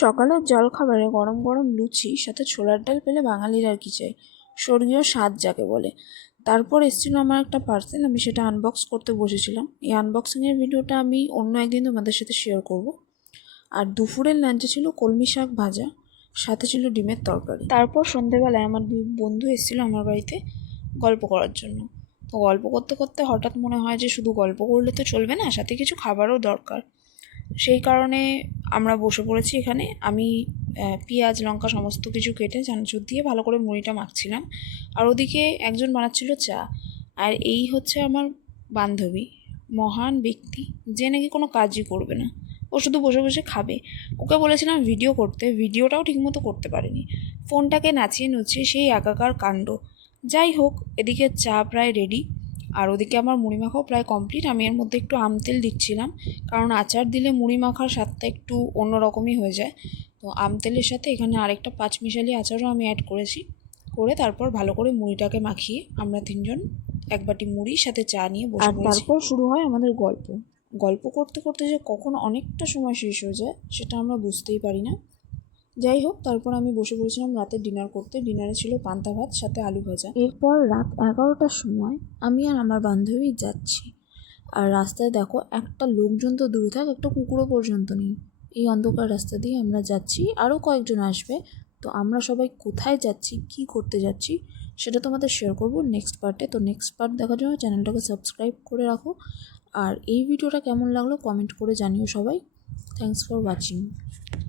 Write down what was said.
সকালের জলখাবারে গরম গরম লুচি সাথে ছোলার ডাল পেলে বাঙালির আর কি চাই, স্বর্গীয় স্বাদ যাকে বলে। তারপর এসেছিলো আমার একটা পার্সেল, আমি সেটা আনবক্স করতে বসেছিলাম। এই আনবক্সিংয়ের ভিডিওটা আমি অন্য একদিন তোমাদের সাথে শেয়ার করব। আর দুপুরের লাঞ্চে ছিল কলমি শাক ভাজা, সাথে ছিল ডিমের তরকারি। তারপর সন্ধেবেলায় আমার দুই বন্ধু এসেছিলো আমার বাড়িতে গল্প করার জন্য। তো গল্প করতে করতে হঠাৎ মনে হয় যে শুধু গল্প করলে তো চলবে না, সাথে কিছু খাবারও দরকার। সেই কারণে আমরা বসে পড়েছি এখানে। আমি পেঁয়াজ লঙ্কা সমস্ত কিছু কেটে চানাচুর দিয়ে ভালো করে মুড়িটা মাখছিলাম, আর ওদিকে একজন বানাচ্ছিল চা। আর এই হচ্ছে আমার বান্ধবী, মহান ব্যক্তি, যে নাকি কোনো কাজই করবে না, ও শুধু বসে বসে খাবে। ওকে বলেছিলাম ভিডিও করতে, ভিডিওটাও ঠিকমতো করতে পারিনি, ফোনটাকে নাচিয়ে নুচিয়ে সেই একাকার কাণ্ড। যাই হোক, এদিকে চা প্রায় রেডি, আর ওদিকে আমার মুড়ি মাখাও প্রায় কমপ্লিট। আমি এর মধ্যে একটু আমতেল দিচ্ছিলাম, কারণ আচার দিলে মুড়ি মাখার স্বাদটা একটু অন্যরকমই হয়ে যায়। তো আমতেলের সাথে এখানে আরেকটা পাঁচমিশালি আচারও আমি অ্যাড করেছি। করে তারপর ভালো করে মুড়িটাকে মাখিয়ে আমরা তিনজন এক বাটি মুড়ির সাথে চা নিয়ে বসে পড়েছি। তারপর শুরু হয় আমাদের গল্প। গল্প করতে করতে যে কখন অনেকটা সময় শেষ হয়ে যায় সেটা আমরা বুঝতেই পারি না। যাই হোক, তারপর আমি বসে পড়েছিলাম রাতে ডিনার করতে। ডিনারে ছিল পান্তা ভাত সাথে আলু ভাজা। এরপর রাত 11টার সময় আমি আর আমার বান্ধবী যাচ্ছি, আর রাস্তায় দেখো একটা লোকজন তো দূরে থাক, একটা কুকুরও পর্যন্ত নেই। এই অন্ধকার রাস্তা দিয়ে আমরা যাচ্ছি, আরও কয়েকজন আসবে। তো আমরা সবাই কোথায় যাচ্ছি, কি করতে যাচ্ছি, সেটা তোমাদের শেয়ার করবো নেক্সট পার্টে। তো নেক্সট পার্ট দেখার জন্য চ্যানেলটাকে সাবস্ক্রাইব করে রাখো। আর এই ভিডিওটা কেমন লাগলো কমেন্ট করে জানিও সবাই। Thanks for watching.